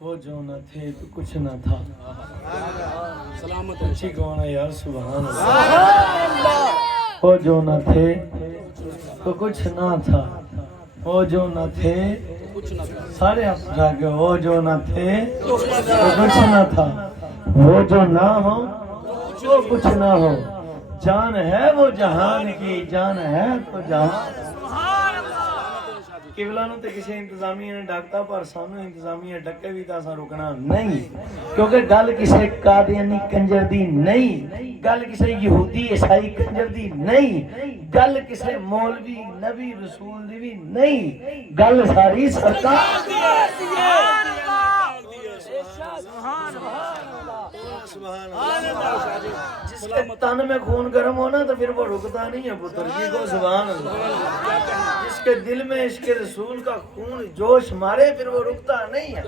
وہ جو نہ تھے تو کچھ نہ تھا. سلامت اچھی کون ہے یار, سبحان اللہ. وہ جو نہ تھے تو کچھ نہ تھا, وہ جو نہ تھے سارے اپنا کے, وہ جو نہ تھے تو کچھ نہ تھا, وہ جو نہ ہو تو کچھ نہ ہو. جان ہے وہ جہان کی, جان ہے تو جہان. قبلہ نو تے کسی انتظامیہ نے ڈاکتا, پر سانو انتظامیہ ڈکے بھی تاسا رکنا نہیں, کیونکہ گل کسی قادیانی کنجر دی نہیں, گل کسی یہودی عیسائی کنجر دی نہیں, گل کسی مولوی نبی رسول دی بھی نہیں, گل ساری سرکار دی ہے. جس کے تن میں خون گرم ہونا تو پھر وہ رکتا نہیں ہے پتر جی کو, سبحان اللہ. جس کے دل میں عشق رسول کا خون جوش مارے پھر وہ رکتا نہیں ہے.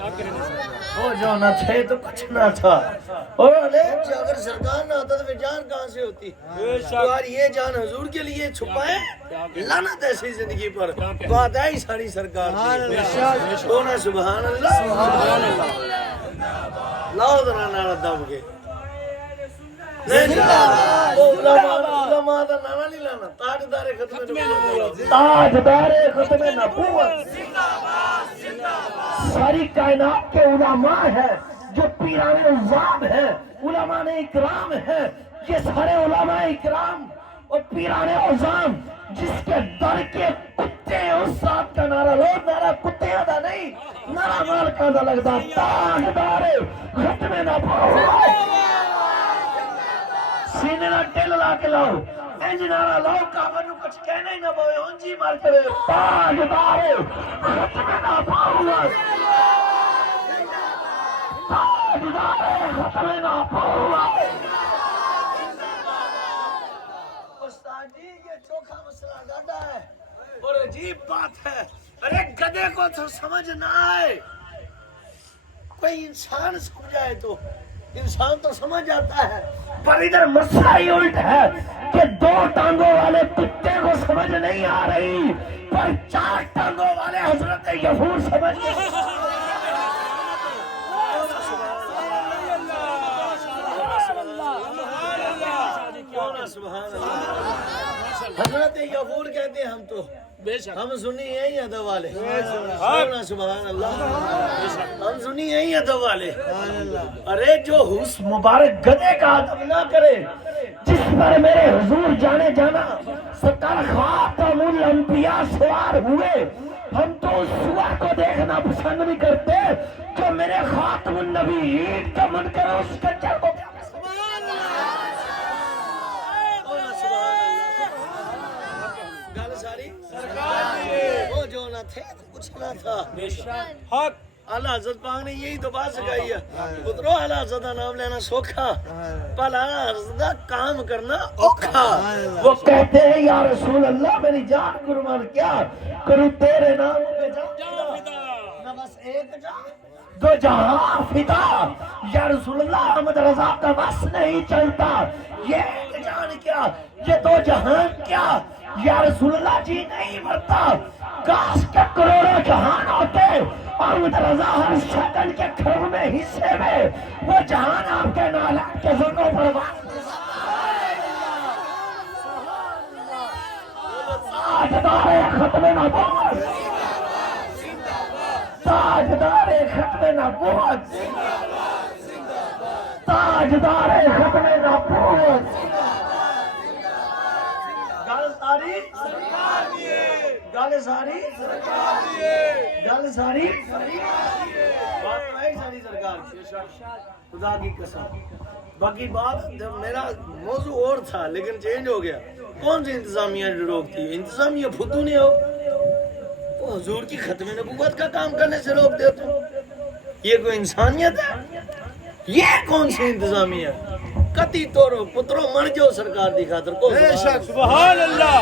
وہ جو نہ تھے تو کچھ نہ تھا, اور اگر سرکار نہ ہوتا تو پھر جان کہاں سے ہوتی. اور یہ جان حضور کے لیے چھپائے, لعنت ایسی زندگی پر, بات ہے ساری سرکار کی. ہونا سبحان اللہ. لاؤ ذرا نعرہ دب کے. علماء دا نعرہ نہیں لانا, تاجدار ختم نبوت, تاجدار ختم نبوت. ساری کائنات کے علماء ہیں جو پیران عظام ہیں, علماء اکرام ہیں. یہ سارے علماء اکرام اور پیران عظام جس کے در کے کتے ہیں, اس صاحب کا نعرہ لو. نعرہ کتےاں دا نہیں, نعرہ مالکاں دا لگدا. تاجدار ختم نبوت. سینے نہ ٹل لا کے لاؤ, انج نعرہ لاؤ کعبہ نو کچھ کہنا ہی نہ پوے, اونجی مار کرے. تاجدار ختم نبوت, تاجدار ختم نبوت. استاد جی یہ چوکھا مسئلہ گاڑا ہے اور عجیب بات ہے. ارے گدے کو تو سمجھ نہ آئے, کوئی انسان سمجھائے تو انسان تو سمجھ جاتا ہے, پر ادھر مسئلہ ہی الٹ ہے کہ دو ٹانگوں والے کتے کو سمجھ نہیں آ رہی, پر چار ٹانگوں والے حضرت یفور سمجھ گئے. حضرت یفور کہتے ہیں ہم تو, ہم سنی ہیں ہی ادب والے. سبحان اللہ, ہم سنی ہیں ہی ادب والے. ارے جو حس مبارک گدے کا ادب نہ کرے, جس پر میرے حضور جانے جانا سرکار خاتم الانبیاء سوار ہوئے, ہم تو اس سوار کو دیکھنا پسند نہیں کرتے جو میرے خاتم النبیین کا من کرے اس کچر کو. وہ جو نہ تھے تو کچھ نہ تھا. حق اعلیٰ حضرت پاک نے یہی تو بات سکھائی ہے. پترو اعلیٰ حضرت کا نام لینا سوکھا, پر اعلیٰ حضرت کا کام کرنا اوکھا. وہ کہتے ہیں یا رسول اللہ میری جان قربان کیا کروں تیرے نام پہ جان فدا, نہ بس ایک جان دو جہاں فدا. یا رسول اللہ احمد رضا کا بس نہیں چلتا, یہ ایک جان کیا یہ دو جہان کیا. یا رسول اللہ جی نہیں مرتا, کاش کے کروڑوں جہان ہوتے, احمد رضا ہر شکل کے کھرمے حصے میں وہ جہان آپ کے نالان کے زنوں پر تاجدار ختم نبوت, تاجدار ختم نبوت, تاجدار ختم نبوت. گل ساری گل ساری سرکار خدا کی قسم. باقی بات میرا موضوع اور تھا لیکن چینج ہو گیا. کون سی انتظامیہ روکتی؟ انتظامیہ فدو نہیں ہو, وہ حضور کی ختم نبوت کا کام کرنے سے روک دیتے. یہ کوئی انسانیت ہے؟ یہ کون سی انتظامیہ؟ کتی توڑو پترو مر جو سرکار دی خاطر کو. سبحان اللہ.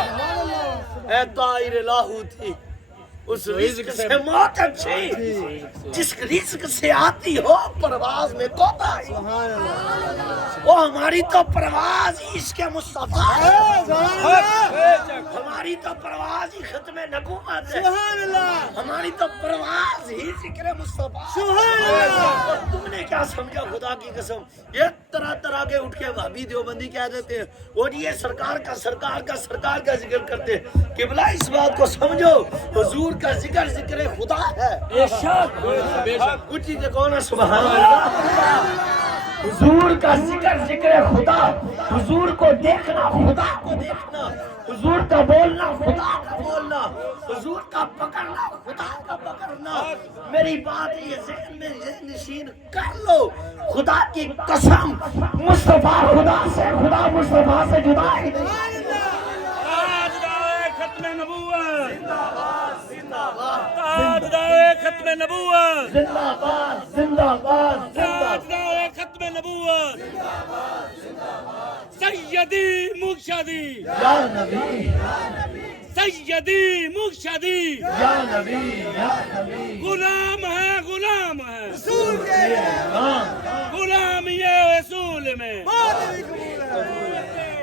اے طائر لاہو تھی اس رزق سے موت اچھی جس رزق سے آتی ہو پرواز میں کوتاہی وہ ہماری تو پرواز ہی عشق مصطفیٰ ہے ہماری تو پرواز ہی ختم نبوت ہے ہماری تو پرواز ہی ذکر مصطفیٰ اور تم نے کیا سمجھا خدا کی قسم یہ طرح طرح کے اٹھ کے بھابی دیوبندی کہہ دیتے ہیں اور یہ سرکار کا ذکر کرتے ہیں قبلہ اس بات کو سمجھو حضور کا ذکر خدا ہے بے شک اٹھی کہ کون ہے سبحان اللہ حضور کا ذکر خدا حضور کو دیکھنا خدا کو دیکھنا حضور کا بولنا خدا کا بولنا حضور کا پکڑنا خدا کا پکڑنا میری بات یہ ذہن میں نشین کر لو خدا کی قسم مصطفیٰ خدا سے خدا مصطفیٰ سے جدا ہی نہیں ختم نبوت تاجدار ختم نبوت زندہ باد زندہ باد تاجدار ختم نبوت سیدی مرشدی یا نبی سیدی مرشدی یا نبی غلام ہے رسول کے غلام یہ رسول میں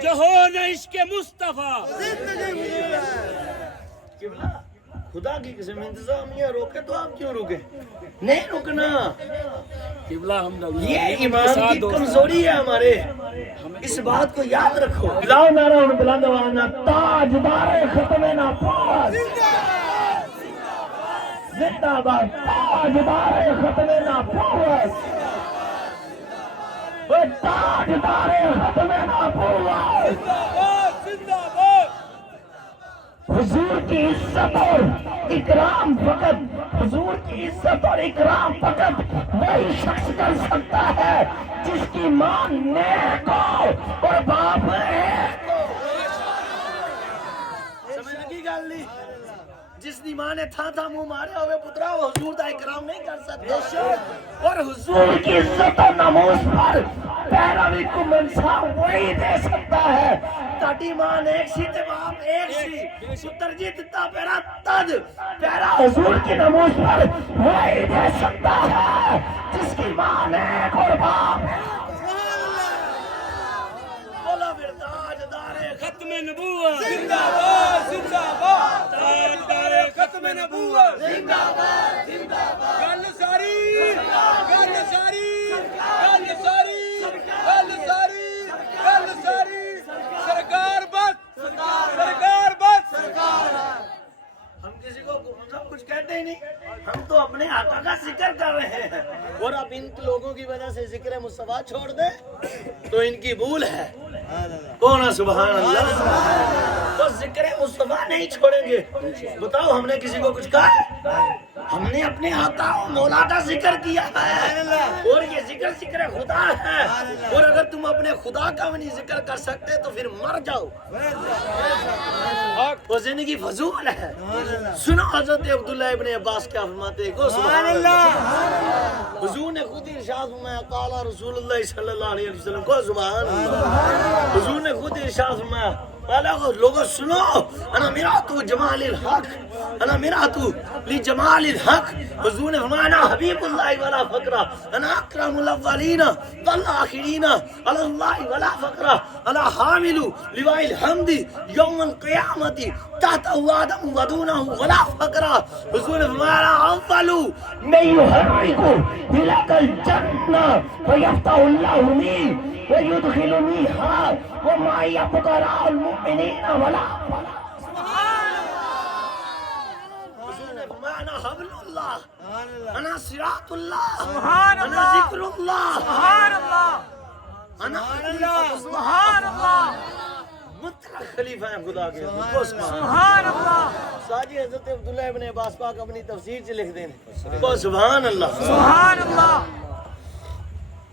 جو ہو نہ عشق مصطفیٰ قبلہ خدا کی قسم انتظامیہ روکے تو آپ کیوں روکے نہیں رکنا قبلہ ہم یہ ایمان کی کمزوری ہے ہمارے اس بات کو یاد رکھو لاؤ نعرہ بلند وانا تاجدار ختم نبوت زندہ باد تاجدار ختم نبوت وہ تاجدار ختم نبوت حضور کی عزت اور اکرام فقط حضور کی عزت اور اکرام فقط وہی شخص کر سکتا ہے جس کی ماں نیک ہو اور باپ نیک ہو سمجھ لگی گل نہیں جس دی ماں نے تھا منہ مارے ہوئے پترا وہ حضور دا اکرام نہیں کر سکتے اور حضور کی عزت و ناموس پر پیروی کو منصا وہی دے سکتا ہے تاٹی ماں ایک سی تے باپ ایک سی ستر جی دتا پیرا تد پیرا حضور کی ناموس پر وہی دے سکتا ہے جس کی ماں ایک اور باپ بولا پھر تاجدار ختم نبوت زندہ باد زندہ باد تاجدار ختم نبوت زندہ باد زندہ باد گل ساری گل ساری گل ساری گل ساری گل ساری سرکار بس سرکار بس ہم کسی کو سب کچھ کہتے ہی نہیں ہم تو اپنے آقا کا ذکر کر رہے ہیں اور اب ان لوگوں کی وجہ سے ذکر مصطفیٰ چھوڑ دیں تو ان کی بھول ہے کون ہے سبحان اللہ تو ذکر مصطفیٰ نہیں چھوڑیں گے بتاؤ ہم نے کسی کو کچھ کہا ہم نے اپنے آقا و مولا کا ذکر کیا ہے اور یہ ذکر خدا ہے اور اگر تم اپنے خدا کا بھی نہیں ذکر کر سکتے تو پھر مر جاؤ وہ زندگی فضول ہے سنو حضرت عبداللہ ابن عباس کیا فرماتے ہیں کو سبحان اللہ حضور نے خود ارشاد فرمایا قال رسول اللہ صلی اللہ علیہ وسلم کو سبحان اللہ حضور نے خود ارشاد فرمایا لوگوں سنو انا مراتو جمال الحق انا مراتو لجمال الحق حضور نے فرمایا انا حبیب اللہ ولا فقرہ انا اکرم الاولین والآخرین علی اللہ ولا فقرہ انا حامل لواء الحمد یوم القیامت تحت آدم ودونہ ولا فقرہ حضور نے فرمایا اول من یحرک بلک الجنہ ویفتح اللہ لی ويدخلنيها وما يفقراء المؤمنين ولا أنا حبل الله أنا صراط الله أنا ذكر الله أنا سبحان اللہ مطلق خلیفہ ہیں خدا کے سبحان اللہ ساجی حضرت عبداللہ ابن عباس پاک اپنی تفسیر سے لکھ دیں سبحان اللہ سبحان اللہ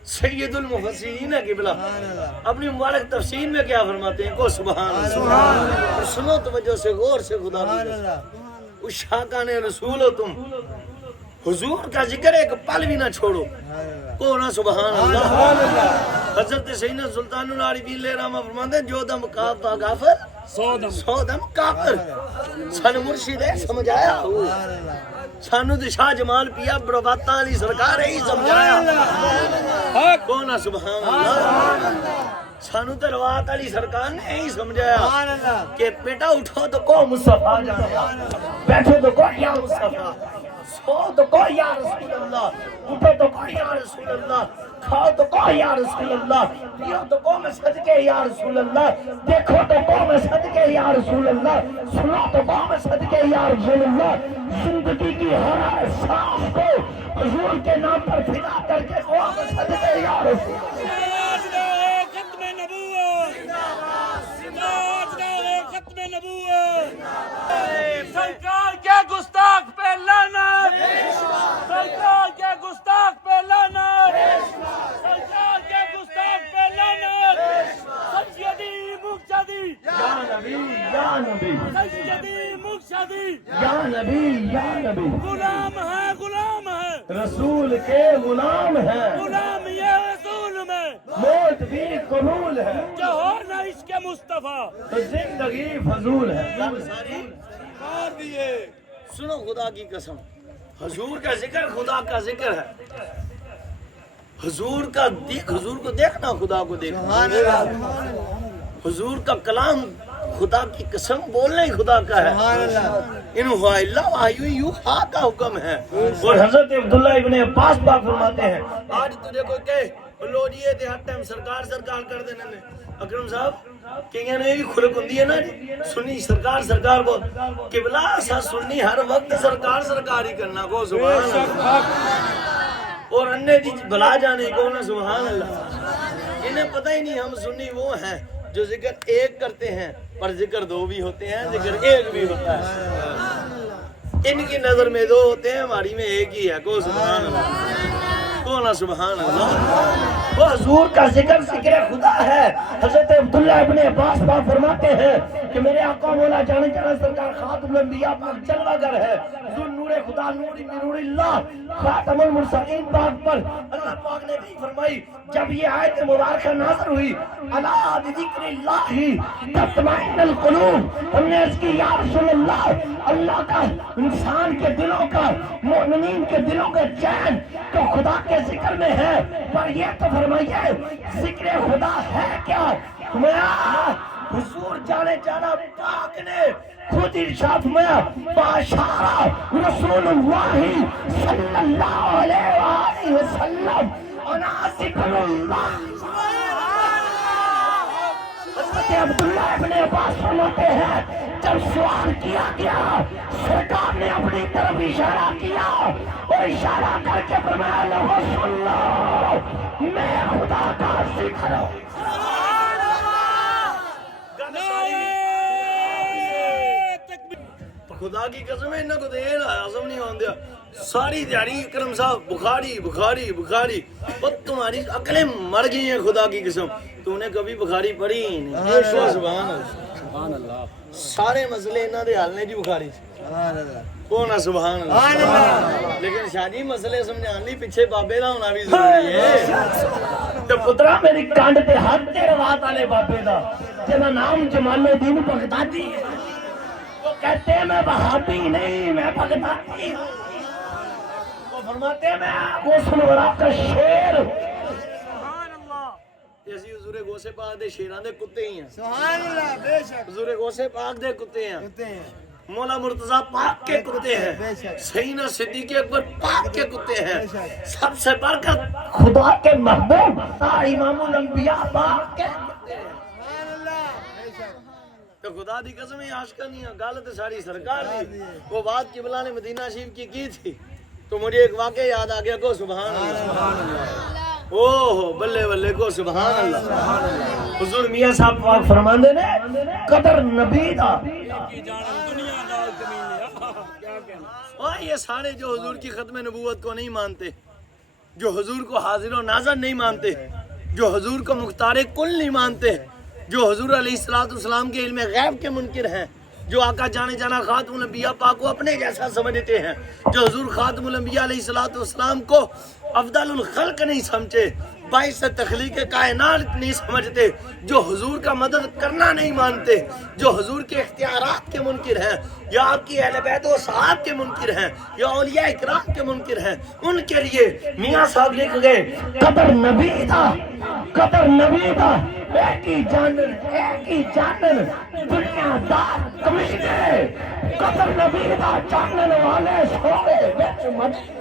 سید المفسرین قبلہ اپنی مبارک تفسیر میں کیا فرماتے ہیں کو سبحان اللہ اور سنو توجہ سے غور سے خدا کی اس شاکان رسول ہو تم حضور کا ذکر ایک پل بھی نہ چھوڑو کو نا سبحان اللہ حضرت سیدنا سلطان العارفین علیہ رحمہ فرماتے ہیں جو دم کعب تا غافل سودم کافر سن مرشد ہے سمجھایا سانو تے شاہ جمال پیا برباتاں علی سرکار ہی سمجھایا کون سبحان اللہ سانو تے روات علی سرکار نے ہی سمجھایا کہ بیٹا اٹھو تو کو مصطفیٰ جانا بیٹھو تو کو یا مصطفیٰ سو تو کو یا رسول اللہ اٹھو تو کو یا رسول اللہ کھاؤ تو کو یا رسول اللہ پیو تو کو میں صدقے یا رسول اللہ دیکھو تو کو میں صدقے یا رسول اللہ سنو تو کو میں صدقے یا رسول اللہ زندگی کی ہر سانس کو حضور کے نام پر فدا کر کے کو میں صدقے یا رسول اللہ سرکار کے گستاخ پہ لعنت سرکار کے گستاخ پہ لعنت سرکار کے گستاخ پہ لعنت سیدی مقتدی یا نبی یا نبی سیدی مقتدی یا نبی یا نبی غلام ہے رسول کے غلام ہیں غلام یہ رسول میں موت بھی قبول ہے جو ہو نہ عشق مصطفیٰ تو زندگی فضول ہے سنو خدا کی قسم حضور کا ذکر خدا کا ذکر ہے حضور کو دیکھنا خدا کو دیکھنا حضور کا کلام خدا کی قسم بولنا ہی خدا کا ہے انہو اللہ وحی یوحا کا حکم ہے اور حضرت عبداللہ ابن عباس پاک فرماتے ہیں آج تجھے کوئی کہے لو جی تے ہر ٹائم سرکار کر دینے نے اکرم صاحب کہ یہ نہیں خلق ہوندی ہے نا سنی سرکار کو قبلہ سا سنی ہر وقت سرکار ہی کرنا کو سبحان اللہ اور انہیں دی بلا جانے کو نا سبحان اللہ انہیں پتہ ہی نہیں ہم سنی وہ ہیں جو ذکر ایک کرتے ہیں پر ذکر دو بھی ہوتے ہیں ذکر ایک بھی ہوتا ہے ان کی نظر میں دو ہوتے ہیں ہماری میں ایک ہی ہے کو سبحان اللہ کون سبحان اللہ وہ حضور کا ذکر خدا ہے حضرت عبداللہ ابن عباس پاک فرماتے ہیں کہ میرے آقا مولا جانے سرکار خاتم الانبیاء پاک جلوہ گر ہے حضور نور خدا نور اللہ خاتم المرسلین پاک پر اللہ پاک نے بھی فرمائی جب یہ آیت مبارکہ نازل ہوئی الا بذکر اللہ تطمئن القلوب ہم نے اس کی یا رسول اللہ اللہ کا انسان کے دلوں کا مومنین کے دلوں کا چین تو خدا کے ذکر میں ہے پر یہ تو فرمائیے ذکر خدا ہے کیا حضور جانے جانا پاک نے خود ارشاد فرمایا باشارہ رسول اللہ صلی اللہ علیہ وآلہ وسلم انا ذکر اللہ حضرت عبداللہ ابن عباس فرماتے ہیں جب سوال کیا گیا سرکار نے اپنی طرف اشارہ کیا اور اشارہ کر کے فرمایا لوگوں سن لو میں خدا کا ذکر ہوں خدا کی قسم ہے انہوں کو دیر آزم نہیں ہوں دیا ساری دیاری اکرم صاحب بخاری اور تمہاری عقلیں مر گئی ہیں خدا کی قسم تو نے کبھی بخاری پڑھی ہی نہیں سبحان اللہ سارے مسئلے انہوں نے حل نے جی بخاری کون ہے سبحان اللہ لیکن شادی مسئلے سمجھان لی پیچھے بابے دا ہونا بھی ضروری ہے تو پترا میری کانڈ تے ہاتھ تے روات والے بابے دا جنا نام جمال الدین بغدادی ہے وہ کہتے ہیں میں وہابی نہیں میں بغدادی ہوں وہ فرماتے ہیں میں غوث الورا کا شیر سبحان اللہ اسی حضور غوث پاک دے شیران دے کتے ہی ہیں سبحان اللہ بے شک حضور غوث پاک دے کتے ہیں مولا مرتضیٰ پاک کے کتے ہیں سیدنا صدیق اکبر پاک کے کتے ہیں سب سے بڑھ کر خدا کے محبوب امام الانبیاء پاک کے کتے ہیں تو خدا دی قسم ہی عاشقہ نہیں ہے غالت ساری سرکار دی وہ بات قبلہ نے مدینہ شریف کی تھی تو مجھے ایک واقعہ یاد آ گیا کو سبحان اللہ اوہ بلے بلے کو سبحان اللہ حضور میاں صاحب پاک فرماندے نے قدر نبی دا اور یہ سارے جو حضور کی ختم نبوت کو نہیں مانتے جو حضور کو حاضر و ناظر نہیں مانتے جو حضور کو مختار کل نہیں مانتے جو حضور علیہ السلام کے علم غیب کے منکر ہیں جو آقا جانے جانا خاتم الانبیاء پاک کو اپنے جیسا سمجھتے ہیں جو حضور خاتم الانبیاء علیہ السلام کو افضل الخلق نہیں سمجھے، باعث تخلیق کائنات نہیں سمجھتے، جو حضور کا مدد کرنا نہیں مانتے، جو حضور کے اختیارات کے منکر ہیں، یا آپ کی اہل بیت و صحاب کے منکر ہیں، یا اولیاء اکرام کے منکر ہیں، ان کے لیے میاں صاحب لکھ گئے قبر نبی دا، قبر نبی دا، ایک ہی جانن دنیا دار کمینے، قبر نبی دا جانن والے سوڑے بچ مدد۔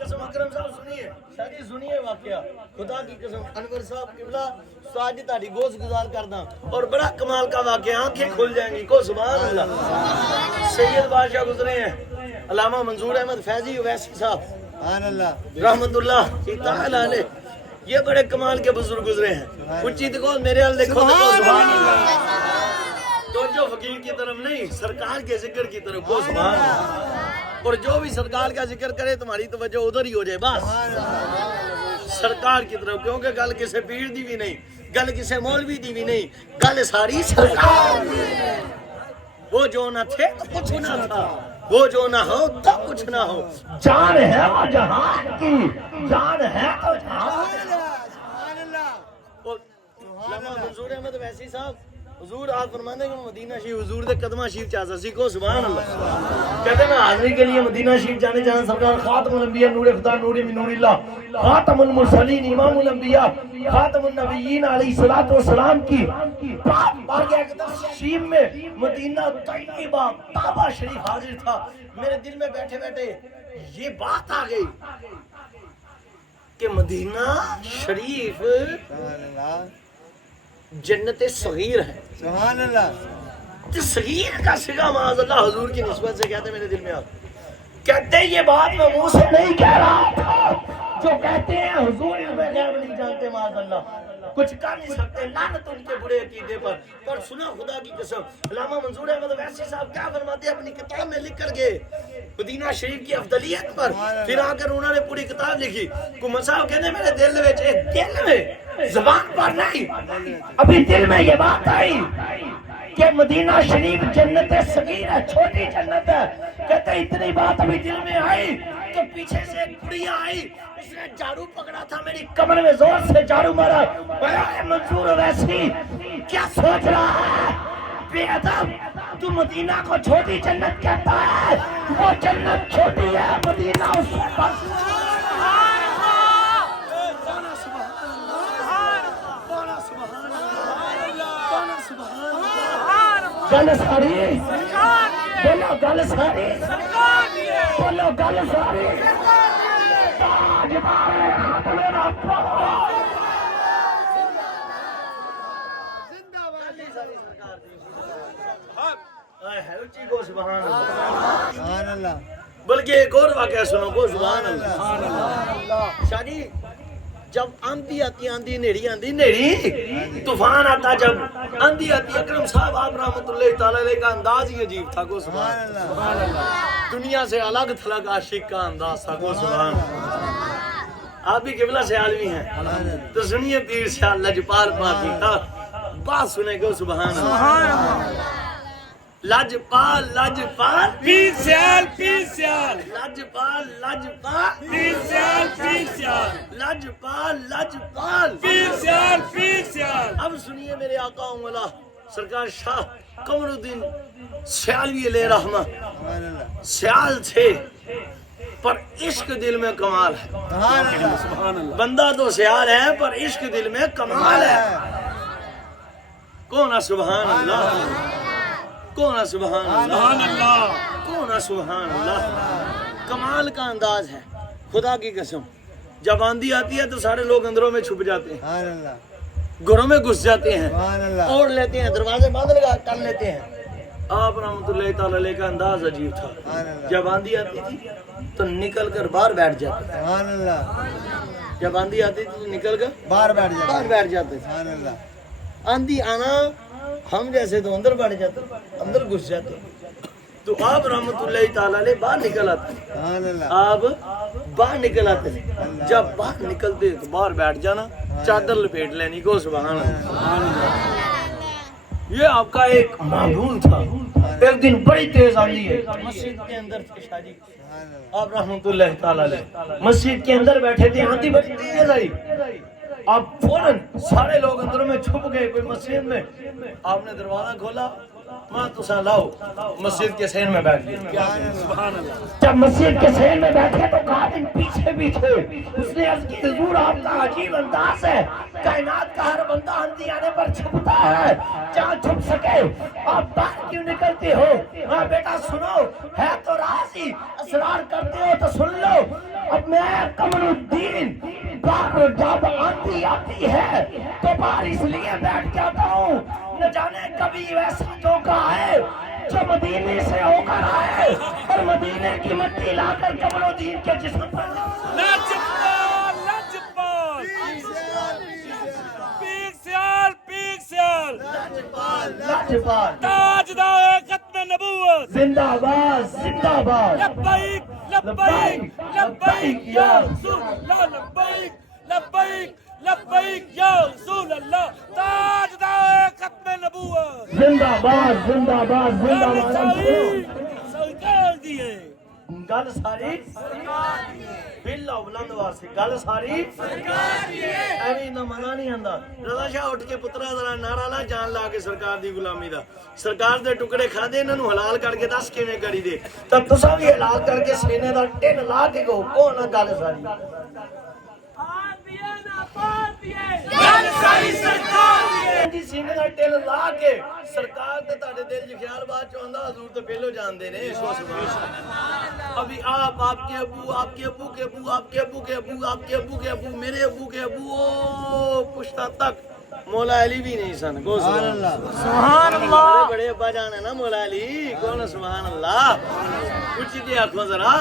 قسم اکرم صاحب سنیے، شادی سنیے واقعہ، خدا کی قسم انور صاحب قبلہ سواجی تاری گوشت گزار کردہ، اور بڑا کمال کا واقعہ، آنکھیں کھل جائیں گی کو سبحان اللہ۔ سید بادشاہ گزرے ہیں علامہ منظور احمد فیضی اویسی صاحب سبحان اللہ رحمت اللہ تعالی علیہ، یہ بڑے کمال کے بزرگ گزرے ہیں۔ اونچی دیکھو میرے حال دیکھو دیکھو سبحان اللہ، تو جو فقیر کی طرف نہیں سرکار کے ذکر کی طرف کو سبحان اللہ، اور جو بھی سرکار کا ذکر کرے تمہاری توجہ ادھر ہی ہو جائے بس سرکار کی طرف، کیونکہ گل کسے پیر دی بھی نہیں، گل کسے مولوی دی بھی نہیں، گل ساری سرکار دی۔ وہ جو نہ تھے تو کچھ نہ تھا، وہ جو نہ ہو تو کچھ نہ ہو، جان ہے وہ جہان کی، جان ہے تو جہان۔ علامہ منظور احمد ویسی صاحب حضور آپ فرمانے ہیں مدینہ شریف حضور دے قدمہ شریف چاہتا سی کو سبحان اللہ، کہتے ہیں میں حاضری کے لیے مدینہ شریف جانے جانا، سرکار خاتم الانبیاء نور خدا نور من نور اللہ، خاتم المرسلین امام الانبیاء خاتم النبیین علیہ الصلوۃ والسلام کی بات پڑھ گیا کہ تشریف میں مدینہ طیبہ کعبہ شریف حاضر تھا، میرے دل میں بیٹھے بیٹھے یہ بات آ گئی کہ مدینہ شریف جنت صغیر ہے، سبحان اللہ، صغیر کا صیغہ معاذ اللہ حضور کی نسبت سے کہتے میرے دل میں آپ کہتے یہ بات میں منہ سے نہیں کہہ رہا تھا، جو کہتے ہیں حضور علم غیب نہیں جانتے معاذ اللہ، کچھ کر نہیں سکتے، لعنت ان کے برے عقیدے پر سنا خدا کی قسم۔ علامہ منظور احمد ویسی صاحب کیا فرماتے ہیں اپنی کتاب میں لکھ کر گئے مدینہ شریف کی افضلیت پر، پھر آ کر انہوں نے پوری کتاب لکھی، کمل صاحب کہتے ہیں میرے دل میں زبان پر نہیں ابھی دل میں یہ بات آئی کہ مدینہ شریف جنت صغیر ہے، چھوٹی جنت ہے، کہتے اتنی بات ابھی دل میں آئی تو پیچھے سے ایک بڑھیا آئی، اس نے جھاڑو پکڑا تھا، میری کمر میں زور سے جھاڑو مارا، اے منصور ویسی کیا سوچ رہا ہے بے ادب، تو مدینہ کو چھوٹی جنت کہتا ہے، وہ جنت چھوٹی ہے، مدینہ اس پر گل ساری بولو، گل ساری بولو، گل ساری سبحان اللہ، بلکہ ایک اور واقعہ سنو کو سبحان اللہ۔ شادی جب آندھی آتی آندھی نیڑی آندھی نیڑی طوفان آتا، جب آندھی آتی اکرم صاحب آپ رحمت اللہ تعالی علیہ کا انداز ہی عجیب تھا کو سبحان اللہ، دنیا سے الگ تھلگ عاشق کا انداز تھا کو سبحان اللہ۔ آپ بھی قبلہ سے عالمی ہیں تو سنیے پیر سے اللہ جپال پاکی کا بات سنے کو سبحان اللہ۔ لجپال لجپال پیر سیال پیر سیال، لجپال لجپال پیر سیال پیر سیال، لجپال لجپال پیر سیال پیر سیال۔ اب سنیے میرے آقا مولا سرکار شاہ قمر الدین سیالوی علیہ رحمہ، سیال تھے پر عشق دل میں کمال ہے، سبحان اللہ، بندہ تو سیال ہے پر عشق دل میں کمال ہے، کون ہے سبحان اللہ، کون ہے سبحان اللہ، کون ہے سبحان اللہ، کمال کا انداز ہے خدا کی قسم۔ جب آندھی آتی ہے تو سارے لوگ اندروں میں چھپ جاتے ہیں، سبحان اللہ، گھروں میں گھس جاتے ہیں، سبحان اللہ، اوڑھ لیتے ہیں، دروازے بند لگا کر لیتے ہیں۔ آپ رحمت اللہ تعالی علیہ کا انداز عجیب تھا، سبحان اللہ، جب آندھی آتی تھی تو نکل کر باہر بیٹھ جاتے تھے، سبحان اللہ، جب آندھی آتی تھی تو نکل کر باہر بیٹھ جاتا، باہر بیٹھ جاتے تھے۔ سبحان اللہ، آندھی آنا ہم جیسے تو اندر بیٹھ جاتے، اندر گھس جاتے، تو آپ رحمت اللہ تعالی علیہ باہر نکل آتے، سبحان اللہ، آپ باہر نکل آتے، جب باہر نکلتے تو باہر بیٹھ جانا، چادر لپیٹ لینی کو سبحان اللہ۔ یہ آپ کا ایک معمول تھا. ایک دن بڑی تیز آندھی ہے, مسجد کے اندر تھے شاہ جی آپ رحمت اللہ تعالی علیہ, مسجد کے اندر بیٹھے تھے, آندھی بڑی تیز آئی. آپ فوراً سارے لوگ اندروں میں چھپ گئے, کوئی مسجد میں. آپ نے دروازہ کھولا, ماں تسا لاؤ, مسجد کے سین میں بیٹھ گئے. جب مسجد کے سین میں بیٹھے تو خادم پیچھے بھی تھے. اس نے عرض کی حضور آپ کا عجیب انداز ہے, کائنات کا ہر بندہ آندھی آنے پر چھپتا ہے, جہاں چھپ سکے آپ باہر کیوں نکلتے ہو؟ ہاں بیٹا سنو, ہے تو راضی, اسرار کرتے ہو تو سن لو. اب میں قمر الدین باہر جب آندھی آتی ہے تو باہر اس لیے بیٹھ جاتا ہوں, نہ جانے کبھی ویسا دھوکہ ہے جو مدینے سے ہو کر آئے اور مدینے کی مٹی لا کر قمر الدین کے جسم پر. لاجپال لاجپال پیر سیال پیر سیال لاجپال تاجدار ختم نبوت زندہ باد زندہ باد. لبیک لبیک لبیک یا رسول اللہ لبیک لبیک لبیک یا رسول اللہ تاجدار ختم نبوت زندہ باد زندہ باد زندہ گل باد. ساری سرکار دی ہے گل ساری بلا بلند واسطے گل ساری ایویں نہ مزہ نہیں آندا. رضا شاہ اٹھ کے پترا ذرا نعرہ لا جان لا کے سرکار دی غلامی دا, سرکار دے ٹکڑے کھادے, انہاں نوں حلال کر کے دس کیویں کری دے, تب تساں بھی حلال کر کے سینے دا ٹن لا کے کہو کون گل ساری. جی سینے دا ٹن لا کے سرکار تے تہاڈے دل وچ خیال بات چ آندا حضور تے پہلو جاندے نے. ابھی آپ کے ابو آپ کے ابو کے ابو آپ کے ابو کے ابو آپ کے ابو کے ابو میرے ابو کے ابو او پشتا تک مولا علی بھی نہیں سن. کو سبحان اللہ سبحان اللہ. بڑے ابا جان ہے نا مولا علی, کون سبحان اللہ, اونچی دے آکھو ذرا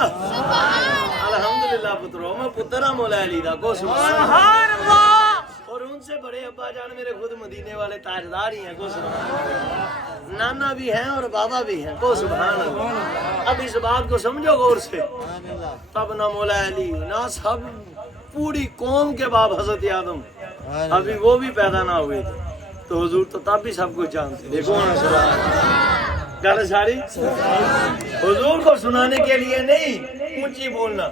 الحمدللہ. پترو میں پتر ہوں مولا علی دا, کو سبحان اللہ. اور ان سے بڑے ابا جان میرے خود مدینے والے تاجدار ہی ہیں, کو سبحان اللہ. نانا بھی ہیں اور بابا بھی ہیں, کو سبحان اللہ. اب اس بات کو سمجھو غور سے, تب نہ مولا علی نہ سب پوری قوم کے باپ حضرت آدم ابھی وہ بھی پیدا نہ ہوئے تھے, تو حضور تو تب بھی سب کچھ جانتے. دیکھو نا سبحان گل ساری حضور کو سنانے کے لیے نہیں اونچی بولنا,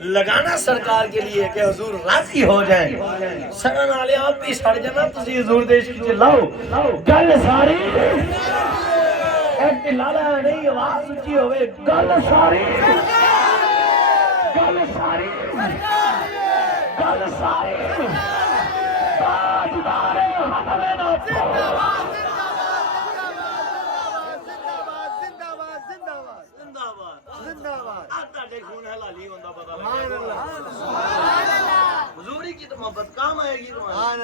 لگانا سرکار کے لیے کہ حضور راضی ہو جائیں. سنن والے آپ بھی سڑ جانا, تسی حضور دے عشق وچ لاؤ گل ساری. ایک لالا نہیں آواز اونچی ہوئے, گل ساری گل ساری گل ساری. تاجدار حضرت حضوری کی تو محبت کام آئے گی تمہارے,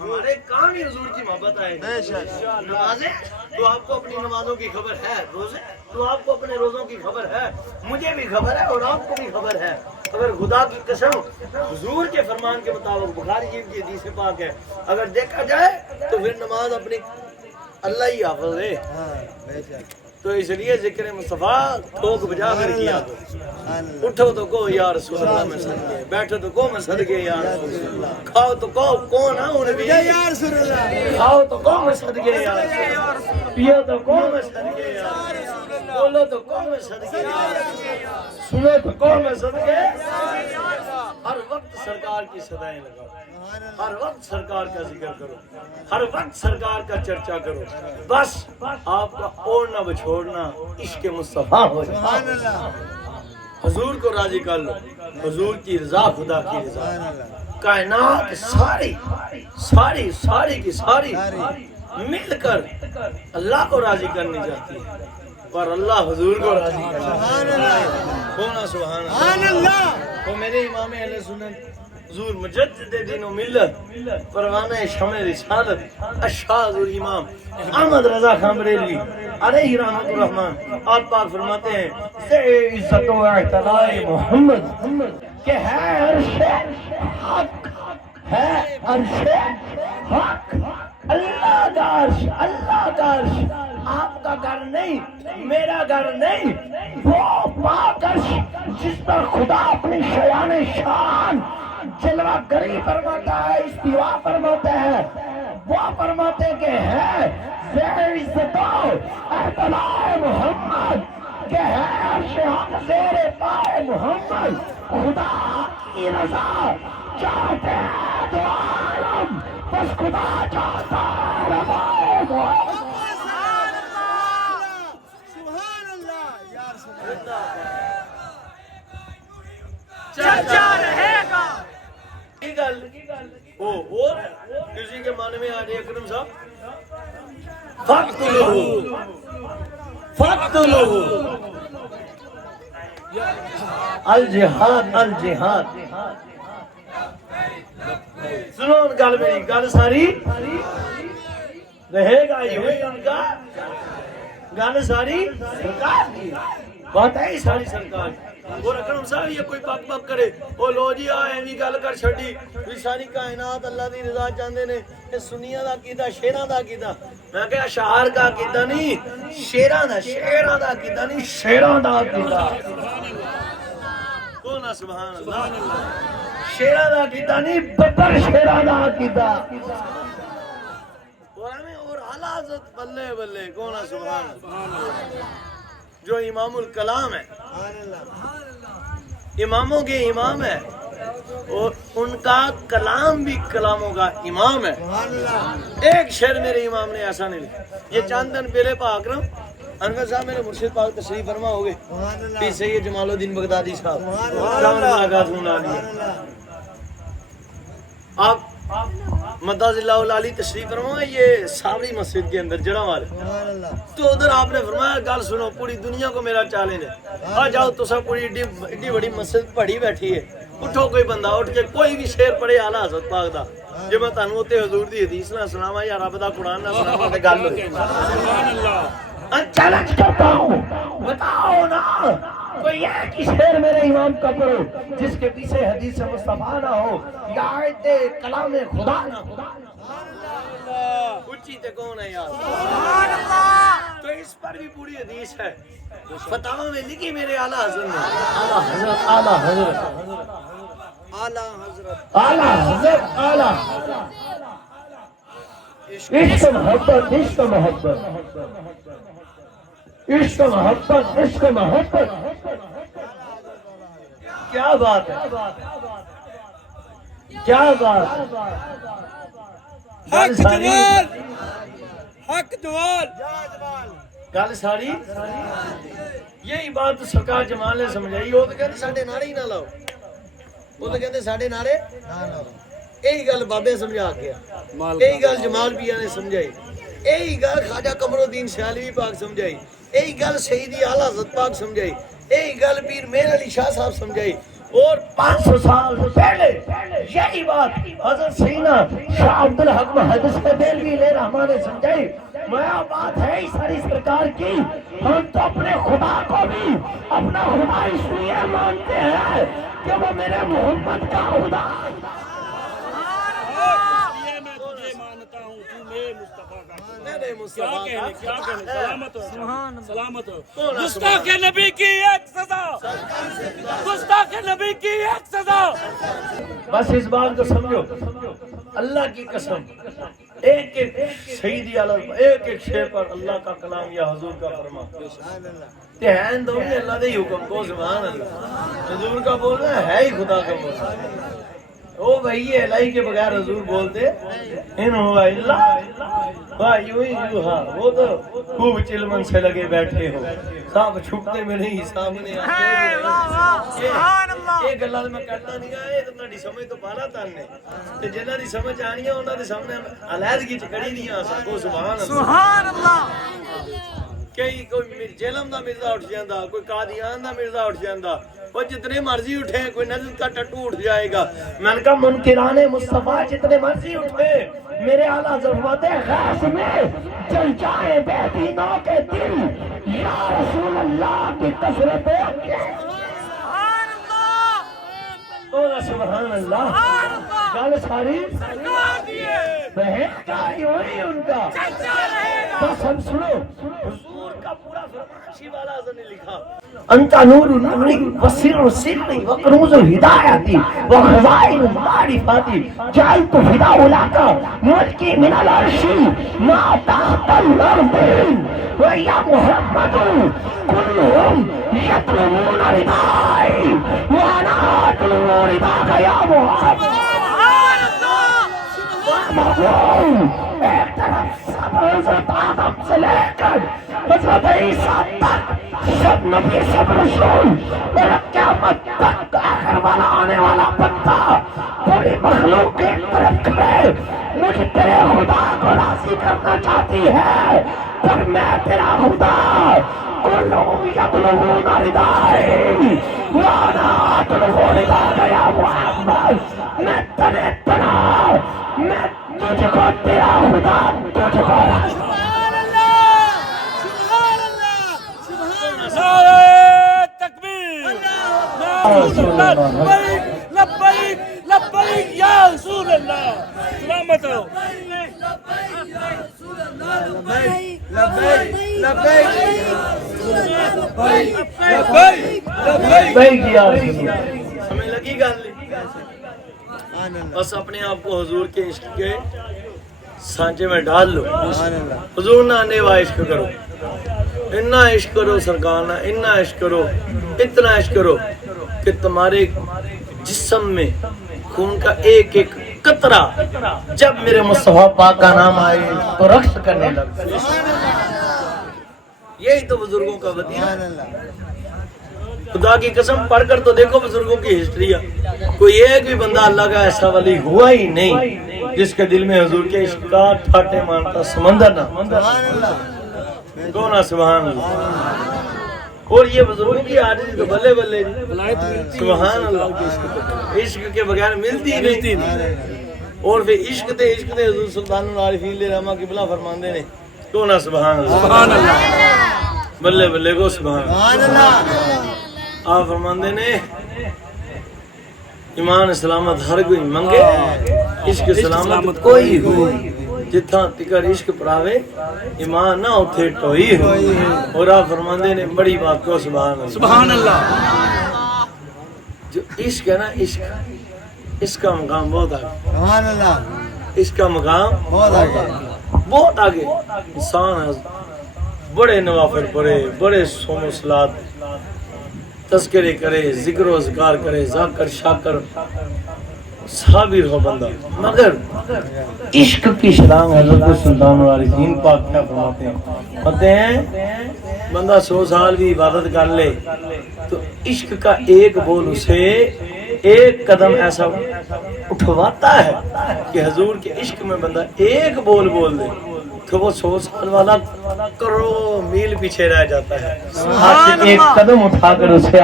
ہمارے کام ہی حضور کی محبت آئے گی. نمازیں تو آپ کو اپنی نمازوں کی خبر ہے, روزے تو آپ کو اپنے روزوں کی خبر ہے, مجھے بھی خبر ہے اور آپ کو بھی خبر ہے. اگر خدا کی قسم حضور کے فرمان کے مطابق بخاری شریف کی حدیث پاک ہے, اگر دیکھا جائے تو پھر نماز اپنی اللہ ہی حافظ ہے. تو اس لیے ذکر مصطفیٰ ٹھوک بجا کر کیا کرو. اٹھو تو کہو یا رسول اللہ میں صدقے, بیٹھو تو کہو میں صدقے یا رسول اللہ, کھاؤ تو کہو کون ہے ان بھی یا رسول اللہ, کھاؤ تو کہو میں صدقے یا رسول اللہ, پیو تو کہو میں صدقے یا رسول اللہ, بولو تو کہو میں صدقے یا رسول اللہ, سنو تو کہو میں صدقے. ہر وقت سرکار کی صدائیں لگاؤ, ہر وقت سرکار کا ذکر کرو, ہر وقت سرکار کا چرچا کرو. بس آپ کا اوڑھنا بچھوڑنا عشق مصطفیٰ ہو جائے. حضور کو راضی کر لو, حضور کی رضا خدا کی رضا. کائنات ساری ساری ساری کی ساری مل کر اللہ کو راضی کرنی چاہتی ہے, پر اللہ حضور کو راضی کرنا. ہونا سبحان اللہ. وہ میرے امام اہل سنت حضور مجدد دین و ملت پروانہ شمع رسالت اشاذ الامام احمد رضا خان بریلوی علیہ رحمۃ الرحمن, آپ پاک فرماتے ہیں سے عزت و اعتلاء محمد کہ ہے عرش حق, ہے عرش حق, اللہ کا عرش, اللہ کا عرش. آپ کا گھر نہیں, میرا گھر نہیں, وہ پاک عرش جس پر خدا اپنی شیان شان جلوہ گری فرماتا ہے, استوا فرماتا ہے. وہ فرماتے کہ ہے زیر عزتوں احتلائے محمد کہ ہے عرش حق زیر پائے محمد خدا کی رضا چاہتے ہیں تو عالم بس خدا چاہتا ہے رضائے محمد چرچا رہے گا کی گل او کسی کے معنی میں آج اکرم صاحب فقتلوہ الجہاد الجہاد سنو گل میری گل ساری رہے گا یہ ان کا گل ساری سرکار کی بات ہے ساری سرکار کی اور اکرم صاحب یہ کوئی پک پک کرے وہ لو جی ایویں گل کر چھڈی بھی ساری کائنات اللہ دی رضا چاہندے نے تے سنیاں دا کیتا شیراں دا کیتا میں کہ اشعار کا کیتا نہیں شیراں دا کیتا نہیں شیراں دا کیتا کون سبحان اللہ شیراں دا کیتا نہیں ببر شیراں دا کیتا اور اعلی حضرت بلے بلے کون سبحان اللہ جو امام الکلام ہے اماموں کے امام ہے اور ان کا کلام بھی کلاموں کا امام ہے ایک شعر میرے امام نے ایسا نہیں لکھا یہ چند دن پہلے پاک رہا انور صاحب میرے مرشد پاک تشریف فرما ہو گئے پی سید جمال الدین بغدادی صاحب آپ مداز اللہ العالی تشریف فرما یہ سابری مسجد کے اندر جڑا والے تو ادھر آپ نے فرمایا گل سنو پوری دنیا کو میرا چیلنج ہے آ جاؤ تو سب پوری ایڈی بڑی مسجد پڑھی بیٹھی ہے اٹھو کوئی بندہ اٹھ کے کوئی بھی شعر پڑھے اعلیٰ حضرت پاک دا جو میں تانوں تے حضور دی حدیث نہ سناواں یا رب دا قرآن نہ سناواں تے گل ہوئی سبحان اللہ چیلنج کرتا ہوں بتاؤ نا کوئی ایک ہی شعر میرے امام کا پڑھو جس کے پیچھے حدیث مصطفیٰ نہ ہو یا آیت کلام خدا نہ ہو اچھی تے کون ہے یار سبحان اللہ تو اس پر بھی پوری حدیث ہے فتاوی میں لکھی میرے اعلیٰ حضرت نے اعلیٰ حضرت عشق محبت عشق محبت عشق محبت عشق محبت کیا بات ہے کیا بات حق جوال حق جوال گل ساری یہی بات سرکار جمال نے سمجھائی وہ تو کہتے ساڈے نعرے ہی نہ لاؤ وہ تو کہتے ساڈے نعرے نہ لاؤ یہی گل بابے سمجھا گیا یہی گل جمال پیا نے سمجھائی یہی گل خواجہ قمر الدین سیالوی پاک سمجھائی یہی گل سیدی اعلیٰ حضرت پاک سمجھائی یہی گل پیر میر علی شاہ صاحب سمجھائی اور 500 سال پہلے یہی بات حضرت سینا شاہ عبدالحق محدث دہلوی علیہ رحمہ نے سمجھائی میں بات ہے اس ساری سرکار کی ہم تو اپنے خدا کو بھی اپنا خدا اس لیے مانتے ہیں کہ وہ میرے محمد کا خدا سلامت گستاخ نبی کی ایک سزا گستاخ نبی کی ایک سزا بس اس بات کو سمجھو اللہ کی قسم ایک ایک سیدی عالم ایک ایک شے پر اللہ کا کلام یا حضور کا فرمان تہین دو گے اللہ دے حکم کو سبحان اللہ حضور کا بولنا ہے ہی خدا کا بولنا او بھائی یہ الہی کے بغیر حضور بولتے انہو اللہ یوں ہی یوں ہاں وہ تو خوب چلمن سے لگے بیٹھے ہو صاحب چھپتے میں نہیں سامنے آتے یہ گلہ میں کرنا نہیں گا یہ تو نہ سمجھ تو پالا تاننے تے جنہاں دی سمجھ آنی ہے انہاں دے سامنے علیحدگی چکڑی نہیں آ سکو سبحان اللہ کئی کوئی جیلم دا مرزا اٹھ جاندا کوئی قادیان دا مرزا اٹھ جاندا وہ جتنے مرضی اٹھے کوئی نجد کا ٹٹو اٹھ جائے گا میں نے کہا منکران مصطفیٰ جتنے مرضی اٹھے میرے اعلیٰ ضرورت خاص میں جل جائے بے دینوں کے دل یا رسول اللہ کی کثرت سبحان اللہ گل ساری بہتائی ہوئی ان کا قسم سنو حضور کا پورا فرمان شیو والا حضرت نے لکھا انت نور نوری وسیر سری وقروز ہدایتی وخزائن معرفاتی جعلت فدا لك ملکی من العرش ما تحت الارض ويا محمد كلهم يطلبون ردائي وانا اطلب رداك يا محمد ایک طرف سب حضرت آدم سے لے کر حضرت عیسیٰ تک سب نبی سب رسول اور قیامت تک آخر والا آنے والا بندہ پوری مخلوق ایک طرف کھڑے مجھے تیرے خدا کو راضی کرنا چاہتی ہے پر میں تیرا خدا کلهم یطلبون ردائی وانا اطلب رداک یا محمد میں تنے تنا میں تجھ کو تیرا خدا تجھ کو نعرہ تکبیر، نعرہ سنت، لبیک لبیک لبیک یا رسول اللہ، سلامت ہو۔ ہمیں لگی گل بس اپنے آپ کو حضور کے عشق کے سانچے میں ڈال لو، حضور نہ نیوا عشق کرو، اتنا عشق کرو سرکار نہ، اتنا عشق کرو، اتنا عشق کرو کہ تمہارے جسم میں خون کا ایک ایک قطرہ جب میرے مصطفیٰ پاک کا نام آئے تو رقص کرنے لگ۔ یہی تو بزرگوں کا وطیرہ، خدا کی قسم پڑھ کر تو دیکھو بزرگوں کی ہسٹری، کوئی ایک بھی بندہ اللہ کا ایسا ولی ہوا ہی نہیں جس کے دل میں حضور کے عشق کا ٹھاٹے مانتا سمندر نہ کون سبحان اللہ۔ اور یہ بزرگوں کی عادت تو بلے بلے سبحان اللہ، عشق کے بغیر ملتی ہی نہیں۔ اور پھر عشق تے حضور سلطان العارفین علیہ رحمہ کی بلا فرماندے نے کون سبحان اللہ، بلے بلے کو سبحان اللہ۔ آپ فرماندے نے ایمان سلامت ہر کوئی منگے، عشق سلامت کوئی ہو، جتھاں تکر عشق پراوے ایمان نہ اتھے ٹوئی ہو۔ اور آپ فرماندے نے بڑی بات کو سبحان اللہ، سبحان اللہ۔ جو عشق ہے نا، عشق اس کا مقام بہت آگے، اس کا مقام بہت آگے۔ انسان بڑے نوافل پڑھے، بڑے صوم و صلات تذکرے کرے، ذکر و ذکار کرے، ذاکر شاکر صابر ہو بندہ، مگر عشق کی شرانگ حضرت سلطان العارفین پاک کیا فرماتے ہیں؟ کہتے ہیں بندہ 100 سال بھی عبادت کر لے تو عشق کا ایک بول اسے ایک قدم ایسا اٹھواتا ہے کہ حضور کے عشق میں بندہ ایک بول بول دے تو وہ 100 سال والا کروڑوں میل پیچھے رہ جاتا ہے۔ عاشق ایک قدم اٹھا کر اسے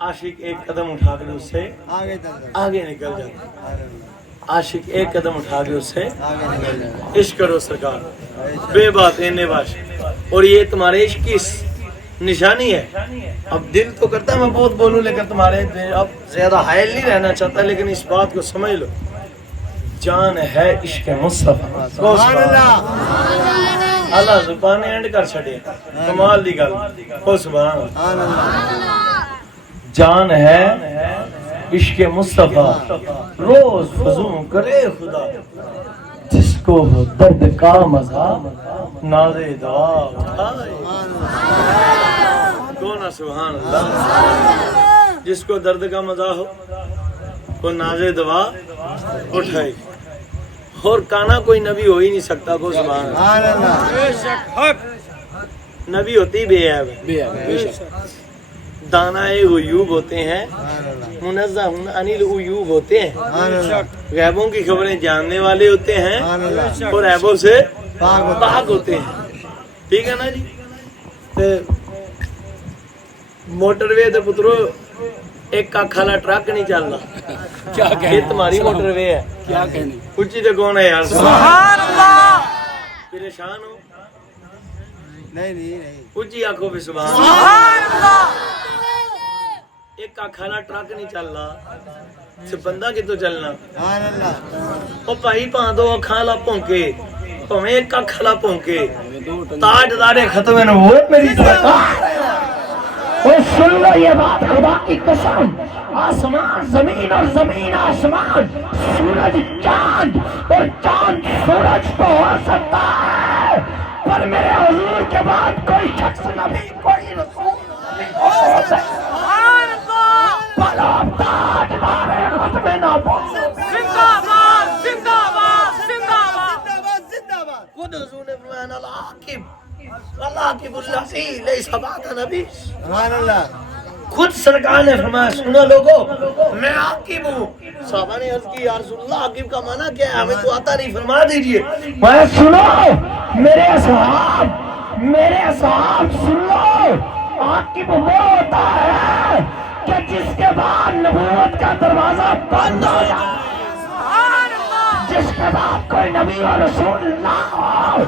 عاشق ایک قدم اٹھا کر اس سے آگے نکل جاتا ہے، عاشق ایک قدم اٹھا کے اس سے عشق کرو سرکار، بے بات اینے باش۔ اور یہ تمہارے عشق کی نشانی ہے۔ اب دل تو کرتا ہے میں بہت بولوں لیکن تمہارے اب زیادہ حائل نہیں رہنا چاہتا، لیکن اس بات کو سمجھ لو، جان ہے عشق مصطفیٰ، سبحان اللہ۔ اللہ زبان اینڈ کر چھڑے، کمال دی گل، او سبحان اللہ۔ جان ہے عشق مصطفیٰ، روز فضوں کرے خدا، جس کو ہو درد کا مزہ نازے دعا اٹھائے۔ کون سبحان اللہ؟ جس کو درد کا مزہ ہو وہ نازے دعا اٹھائے۔ اور کانا کوئی نبی ہو ہی نہیں سکتا، کو سبحان اللہ۔ بے شک حق، نبی ہوتی بے عیب ہے، دانائے غیوب ہوتے ہیں، منزہ انیل غیوب ہوتے ہیں، غیبوں کی خبریں جاننے والے ہوتے ہیں اور عیبوں سے پاک ہوتے ہیں، ٹھیک ہے نا جی۔ موٹر وے تے پترو ایک کا کھالا ٹرک نہیں چل رہا، یہ تمہاری موٹر وے ہے، کیا کہنے، اچھی تے کون ہے یار؟ سبحان اللہ۔ پریشان ہو نہیں اچھی آنکھوں پہ سبحان اللہ۔ ایک کا کھانا ٹرک نہیں چل رہا سے بندہ کی تو چلنا سبحان اللہ او بھائی پاں دو کھالا پونکے پویں ایک کا کھالا پونکے تاج دارے ختم ہے وہ میری سرکار اور سن لو یہ بات خدا کی قسم آسمان زمین اور زمین آسمان سورج چاند اور چاند سورج تو ہو سکتا ہے پر میرے حضور کے بعد کوئی شخص نبی کوئی رسول نہیں ہو سکتا بلا تاج دارے ختم نبوت زندہ باد زندہ باد زندہ باد زندہ باد خود حضور نے فرمایا العاقب العاقب الذی لیس بعد نبی سبحان اللہ خود سرکار نے فرمایا سنو لوگوں میں عاقب ہوں صحابہ نے عرض کی یا رسول اللہ عاقب کا معنی کیا ہے ہمیں تو آتا نہیں فرما دیجئے میں سنو میرے اصحاب سن لو عاقب وہ ہوتا ہے کہ جس کے بعد نبوت کا دروازہ بند ہو جائے جس کے بعد کوئی نبی اور رسول نہ ہو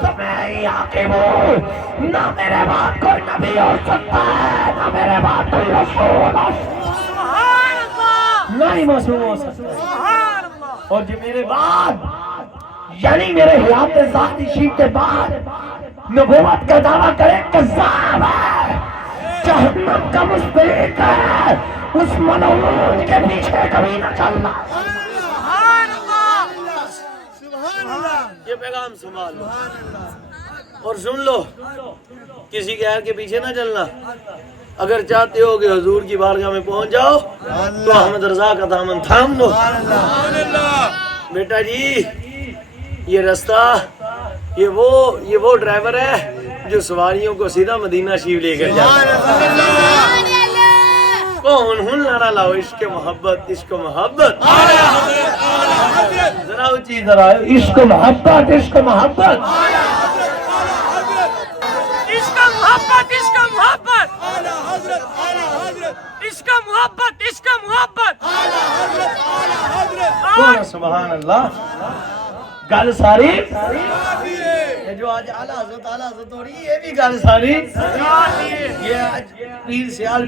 تو میں ہی عاقب ہوں نہ میرے بعد کوئی نبی ہو سکتا ہے نہ میرے بعد کوئی رسول ہو سکتا ہے نہ ہی معصوم ہو سکتا ہے اور جو میرے بعد یعنی میرے حیات ذاتی شیف کے بعد نبوت کا دعویٰ کرے کذاب ہے جہنم کا مستحق ہے اس منعوت کے پیچھے کبھی نہ چلنا سبحان اللہ یہ پیغام سنبھال لو اور سن لو کسی غیر کے پیچھے نہ چلنا اگر چاہتے ہو کہ حضور کی بارگاہ میں پہنچ جاؤ تو احمد رضا کا دامن تھام لو بیٹا جی یہ رستہ یہ وہ ڈرائیور ہے جو سواریوں کو سیدھا مدینہ شریف لے کر جاتا ہے کون ہن نعرہ لاؤ عشق محبت عشق محبت ذرا اونچی ذرا عشق محبت عشق محبت عشق محبت عشق محبت عشق محبت عشق محبت سبحان اللہ گل ساری یہ جو آج اعلیٰ حضرت ہو رہی ہے یہ بھی گل ساری یہ آج پیر سیال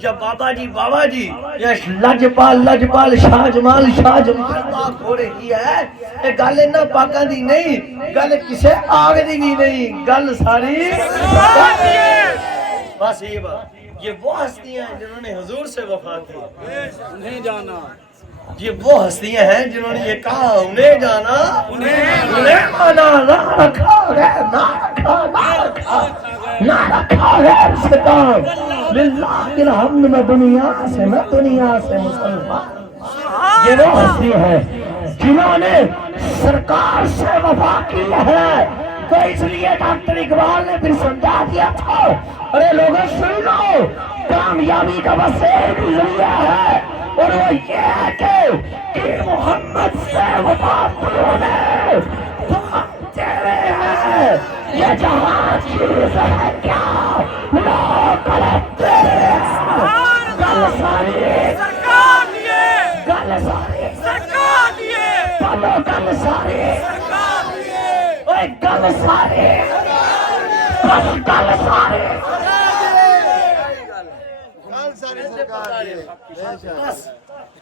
یا بابا جی یا لجپال شاہ جمال پاک ہو رہی ہے یہ گل انہاں پاکاں دی نہیں گل کسے آگ دی بھی نہیں گل ساری بس یہ بات یہ وہ ہستیاں ہیں جنہوں نے حضور سے وفا کی نہیں جانا یہ وہ ہستیاں ہیں جنہوں نے یہ کہا انہیں جانا انہیں مانا نہ رکھا ہے نہ رکھا ہے استقام للہ الحمد میں دنیا سے مسلمان یہ وہ ہستی ہے جنہوں نے سرکار سے وفا کی ہے تو اس لیے ڈاکٹر اقبال نے پھر سمجھا دیا تھا ارے لوگوں سن لو کامیابی کا بس ایک ذریعہ ہے اور وہ یہ ہے کہ محمد سے وفا کرو نے تو ہم تیرے ہیں یہ جہاں چیز ہے کیا لوگ غلط تیرے ہیں گل ساری سرکار دیے گل ساری سرکار دیے پلو گل ساری سرکار دیے اوے گل ساری بس گل ساری گل ساری سرکار دی بس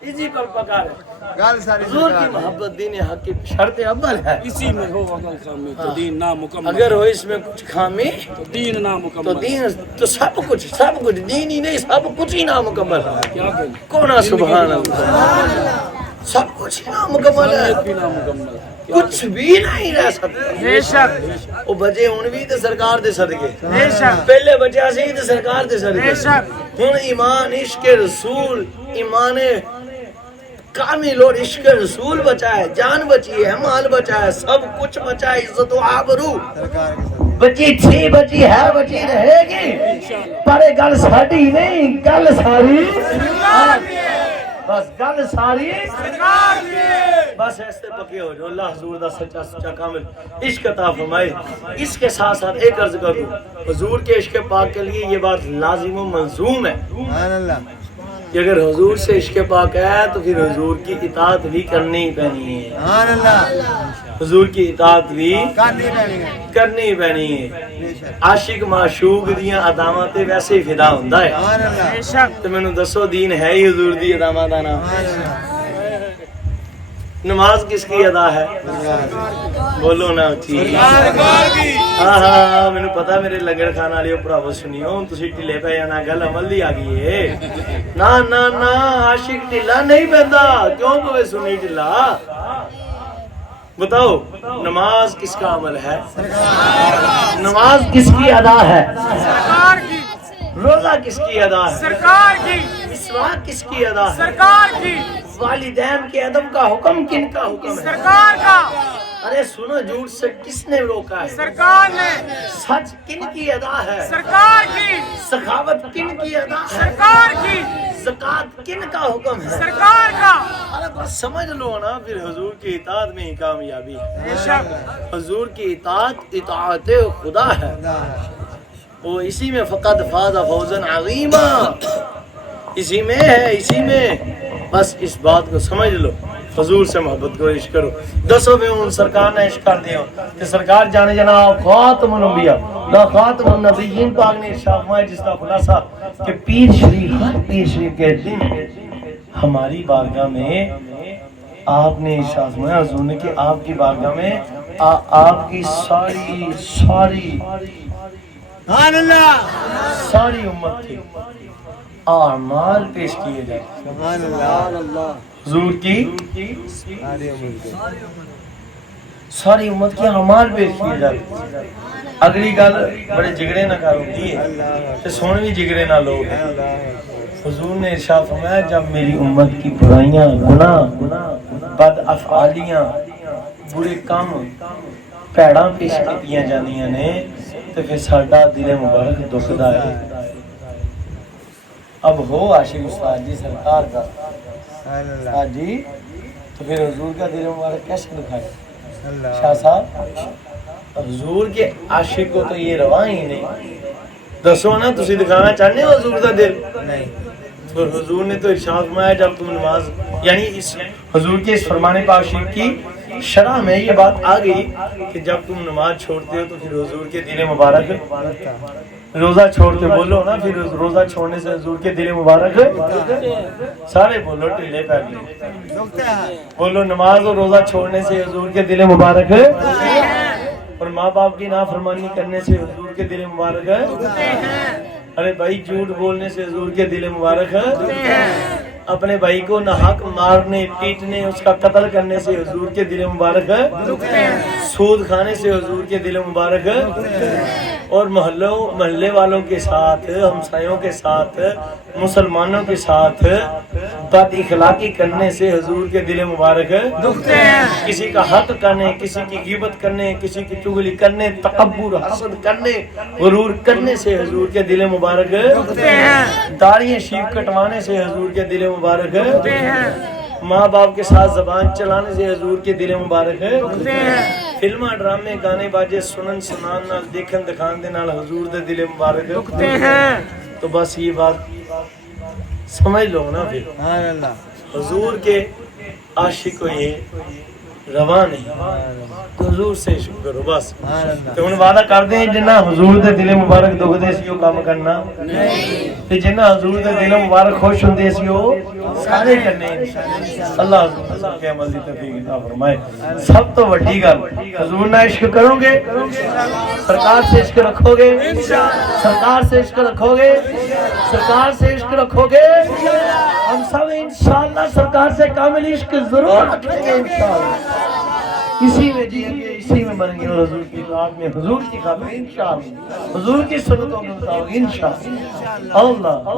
اسی پر پکار ہے گل ساری حضور کی سرکار محبت دین حق کی شرط اول ہے اسی میں ہو اگر خامی تو دین نامکمل اگر ہو اس میں کچھ خامی تو دین تو نامکمل دین تو سب کچھ دین ہی نہیں سب کچھ ہی نامکمل ہے کیا کہ کونا سبحان اللہ سب کچھ ہی نامکمل ہے بھی نامکمل کچھ بھی نہیں رہ سکتا بے شک وہ بچے ہن بھی تے سرکار دے صدقے بے شک پہلے بچہ سی تے سرکار دے صدقے بے شک ہن ایمان عشق رسول ایمان کامل اور عشق رسول بچا ہے جان بچی ہے مال بچا ہے سب کچھ بچا ہے عزت و آبرو سرکار کے ساتھ بچی تھی بچی ہے بچی رہے گی پر گل ساڈی نہیں گل ساری بس گل ساری بس ایسے پکے ہو جو اللہ حضور دا سچا سچا کامل عشق عطا فرمائے اس کے ساتھ ساتھ ایک عرض کر دوں حضور کے عشق پاک کے لیے یہ بات لازم و ملزوم ہے سبحان اللہ کہ اگر حضور سے عشق پاک ہے تو پھر حضور کی اطاعت بھی کرنی ہی پڑنی ہے سبحان اللہ حضور کی اطاعت بھی کرنی پینی ہے کرنی پینی ہے بے شک عاشق معشوق دیاں اداماں تے ویسے ہی فدا ہوندا ہے سبحان اللہ تے مینوں دسو دین ہے ہی حضور دی اداماں دا نام سبحان اللہ نماز کس کی ادا ہے بولو نا ٹھیک سرکار کی ہاں ہاں ہاں مینوں پتا میرے لنگر کھان والیو بھراو سنیو تسی ٹھلے پے جانا گل عمل دی آ گئی ہے نا نا نا عاشق ٹھلا نہیں پیندا کیوں پوے سنی ٹھلا بتاؤ نماز کس کا عمل ہے نماز کس کی ادا ہے سرکار کی روزہ کس کی ادا ہے سرکار کی مسواک کس کی ادا ہے سرکار کی والدین کے ادب کا حکم کن کا حکم ہے سرکار کا ارے سنو جھوٹ سے کس نے روکا ہے سرکار نے سچ کن کی ادا ہے سرکار کی سخاوت کن کی ادا ہے سرکار کی زکات کن کا حکم ہے سرکار کا ارے بس سمجھ لو نا پھر حضور کی اطاعت میں ہی کامیابی ہے بے شک حضور کی اطاعت خدا ہے وہ اسی میں فقط فاز فوزا عظیما اسی میں ہے اسی میں بس اس بات کو سمجھ لو حضور سے محبت کو عشق کرو دسو میں ان سرکار نے عشق کر دیو کہ سرکار جانے جناب خاتم الانبیاء لا خاتم النبیین پاک نے ارشاد فرمایا جس کا خلاصہ کہ پیر شریف کے دن ہماری بارگاہ میں آپ نے ارشاد فرمایا حضور نے کہ آپ کی بارگاہ میں آپ کی ساری سبحان اللہ ساری امت کے اعمال پیش کیے جائیں سبحان اللہ حضور کی ساری عمر کے ساری امت کے اعمال پیش کیے جائیں اگلی گل بڑے جگڑے نہ کرو دی ہے تے سن بھی جگڑے نہ لوگ ہیں حضور نے ارشاد فرمایا جب میری امت کی برائیاں گناہ بد افعالیاں برے کام پیڑاں پیش کیتیاں جاندیاں نے تے پھر ساڈا دل مبارک دکھدا ہے اب ہو عاشق استاد جی سرکار کا سبحان اللہ ہاں جی تو پھر حضور کا دل مبارک کیسے دکھائے اللہ شاہ صاحب حضور کے عاشق کو تو یہ رواں ہی نہیں دسو نا تسی دکھانا چاہنے ہو حضور کا دل نہیں تو حضور نے تو ارشاد فرمایا جب تم نماز یعنی اس حضور کے اس فرمان پاک شریف کی شرح میں یہ بات آ گئی کہ جب تم نماز چھوڑتے ہو تو پھر حضور کے دل مبارک روزہ چھوڑتے بولو نا پھر روزہ چھوڑنے سے حضور کے دل مبارک سارے بولو ٹھلے پیر دکھتے ہیں بولو نماز اور روزہ چھوڑنے سے حضور کے دل مبارک اور ماں باپ کی نافرمانی کرنے سے حضور کے دل مبارک ارے بھائی جھوٹ بولنے سے حضور کے دل مبارک اپنے بھائی کو ناحق مارنے پیٹنے اس کا قتل کرنے سے حضور کے دل مبارک سود کھانے سے حضور کے دل مبارک اور محلے والوں کے ساتھ ہمسایوں کے ساتھ مسلمانوں کے ساتھ بد اخلاقی کرنے سے حضور کے دل مبارک کسی کا حق کرنے کسی کی غیبت کرنے کسی کی چغلی کرنے تکبر حسد کرنے غرور کرنے سے حضور کے دل مبارک داڑھیاں شیپ کٹوانے سے حضور کے دل مبارک ماں باپ کے ساتھ زبان چلانے سے حضور کے دل مبارک فلماں ڈرامے گانے باجے سنن سنان نال دیکھن دکھان دے نال حضور دے دل مبارک تو بس یہ بات سمجھ لو نا پھر سبحان اللہ حضور کے عاشق کو یہ رواں نہیں تو حضور سے عشق کرو بس سبحان اللہ تو ہن وعدہ کردے ہیں جنہ حضور دے دل مبارک دکھدے سی او کام کرنا تے جنہ حضور دے دل مبارک خوش ہوندے سی او سارے کرنے اللہ حضور کے عمل دی توفیق عطا فرمائے سب تو بڑی گل حضور نہ عشق کرو گے سرکار سے عشق رکھو گے سرکار سے عشق رکھو گے سرکار سے عشق رکھو گے ہم سب انشاءاللہ سرکار سے کامل عشق ضرور رکھیں گے انشاءاللہ اسی میں جئیں گے اسی میں مریں گے اور حضور کی اطاعت میں حضور کی خاطر انشاءاللہ حضور کی سنتوں کے مطابق انشاءاللہ اللہ